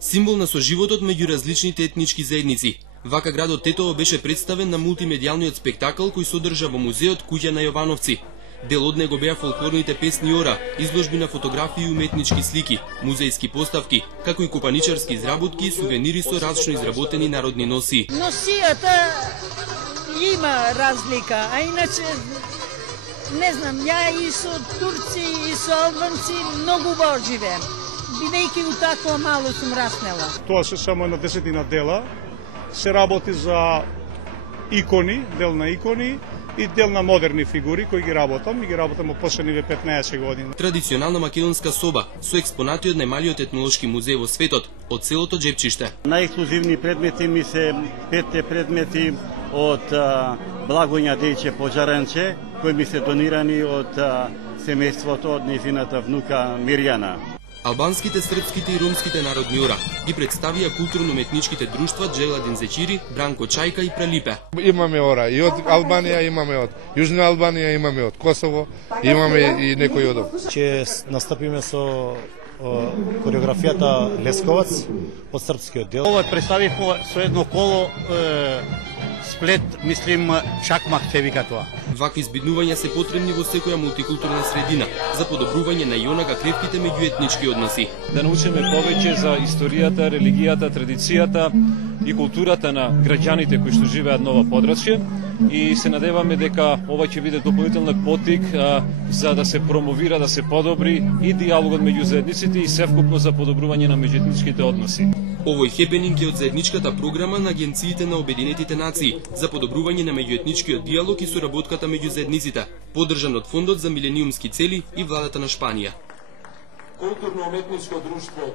символ на соживотот меѓу различните етнички заедници. Вака градот Тетово беше представен на мултимедијалниот спектакл кој содржа во музеот Куќа на Јовановци. Дел од него беа фолклорните песни ора, изложби на фотографии и уметнички слики, музејски поставки, како и копаничарски изработки и сувенири со различно изработени народни носи. Носијата има разлика, а иначе не знам, ја и со турци и со албанци многу убаво живеем. Бидејќи у такво мало сум раснела. Тоа се само една 10 дела. Се работи за икони, дел на икони и дел на модерни фигури кои ги работам и ги работам од последниве 15 години. Традиционална македонска соба со експонати од најмалиот етнолошки музеј во светот, од селото Џепчиште. Најексклузивни предмети ми се 5 предмети од Благоња Дејче Пожаранче, кои ми се донирани од семејството од нејзината внука Мирјана. Албанските, српските и ромските народни ора ги представија културно-уметничките друштва Джеладин Зечири, Бранко Чајка и Прелипе. Имаме ора и од Албанија, имаме од Јужна Албанија, имаме од Косово, имаме и некои од овде. Ќе настапиме со кореографијата Лесковац од српскиот дел. Ова представивме со едно коло сплет, мислим, шакмак се вика тоа. Вакви збиднувања се потребни во секоја мултикултурна средина за подобрување на и онака крепките меѓуетнички односи. Да научиме повеќе за историјата, религијата, традицијата и културата на граѓаните кои што живеат на ова подрачје и се надеваме дека ова ќе биде дополнителен поттик за да се промовира, да се подобри и диалогот меѓу заедниците и севкупно за подобрување на меѓуетничките односи. Овој хепенинг е од заедничката програма на Агенциите на Обединетите нации за подобрување на меѓуетничкиот диалог и соработката меѓу заедниците, поддржан од Фондот за милениумски цели и владата на Шпанија. Културно-уметничко друштво